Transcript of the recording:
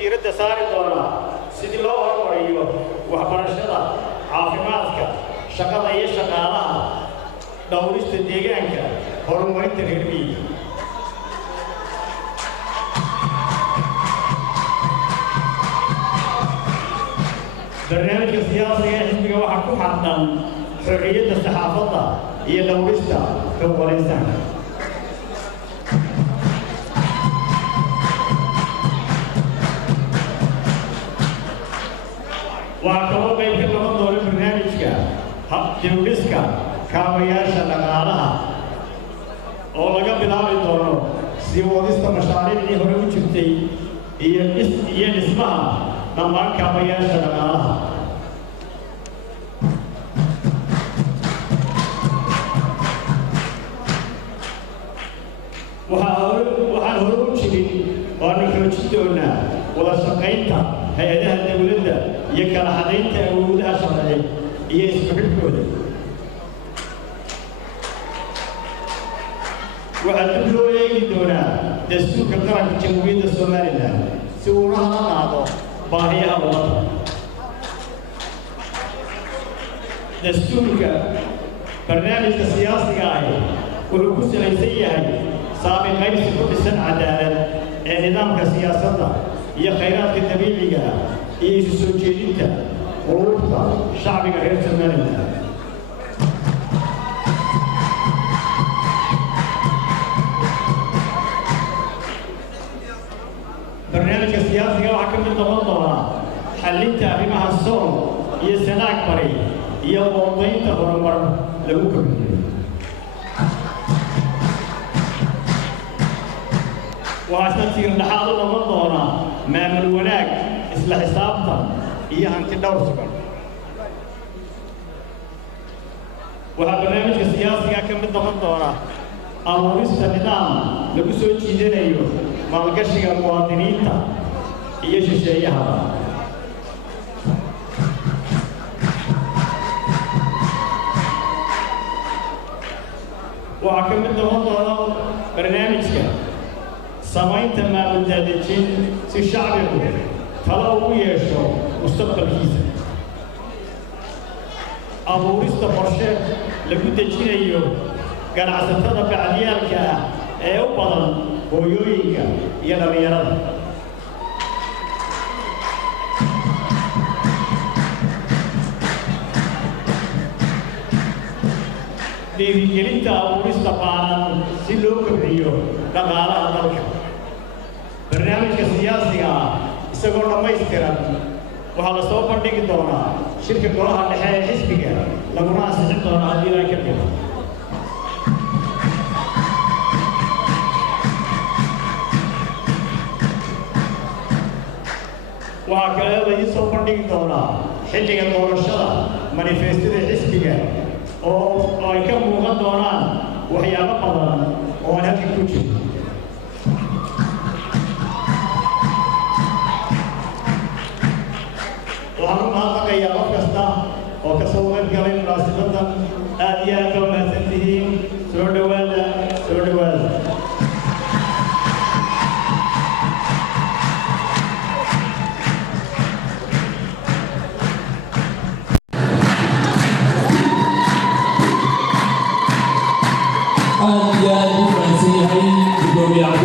diiradda saari doonaa sidii loo horumariyo waxbarashada, caafimaadka, shaqada iyo shaqaalaha, dhowrista deegaanka, horumarinta reer miyiga. barnaamijka siyaasiga ee xisbiga waxaa ku xadhan xorriyadda saxaafadda iyo dhowrista xuquuqul insaanka. waxaa kaloo qayb ka noqon doona barnaamijka dib-u-dhiska kaabayaasha dhaqaalaha oo laga bilaabi doono sii wadista mashaariicdii hore u jirtay iyo dhismaha dhammaan kaabayaasha dhaqaalaha. waxaan hore u jirin waanu xoojin doonaa wada shaqaynta hay-adaha dawladda iyo kala xadaynta awoodaha sharci iyo isku xidhkooda. waxaa dib loo eegi doonaa dastuurka qaranka jamhuuriyadda Soomaaliland si uu ula qaado baahiyaha waddanka. dastuurka barnaamijka siyaasiga ahi wuxuu ku salaysan yahay saami qaybsi ku dhisan cadaalad ee nidaamka siyaasadda iyo khayraadka dabiiciga ah iyo isu soo jeedinta ururta shacbiga reer Soomaaliland. barnaamijka siyaasiga waxaa ka mid noqon doona xallinta arrimaha sool iyo sanaag bari iyo qoondaynta horumar lagu kordhiyo. waxaa isna tiir dhexaad u noqon doona maamul wanaag, isla xisaabtan iyo hanti dhowr sugan. waxaa barnaamijka siyaasiga ka mid noqon doona abuurista nidaam lagu soo jiidanayo maalgashiga muwaadiniinta iyo shisheeyahaba. waxaa ka mid noqon doona barnaamijka samaynta maamul daadejin si shacbigu talo ugu yeesho mustaqbalkiisa. abuurista qorshe lagu dejinayo ganacsatada bacdiyaalka ah ee u badan hooyooyinka iyo dhallinyarada. dhiirigelinta abuurista baanan si loo kobciyo dhaqaalaha dalka. barnaamijka siyaasiga ah isagoo dhammaystiran waxaa la soo bandhigi doonaa shirka golaha dhexe ee xisbiga laguna ansixin doonaa haddii ay ka bilo. waxaa kale la ii soo bandhigi doonaa xilliga doorashada manifestada xisbiga oo ay ka muuqan doonaan waxyaabo badan oo aan halkan ku jiro.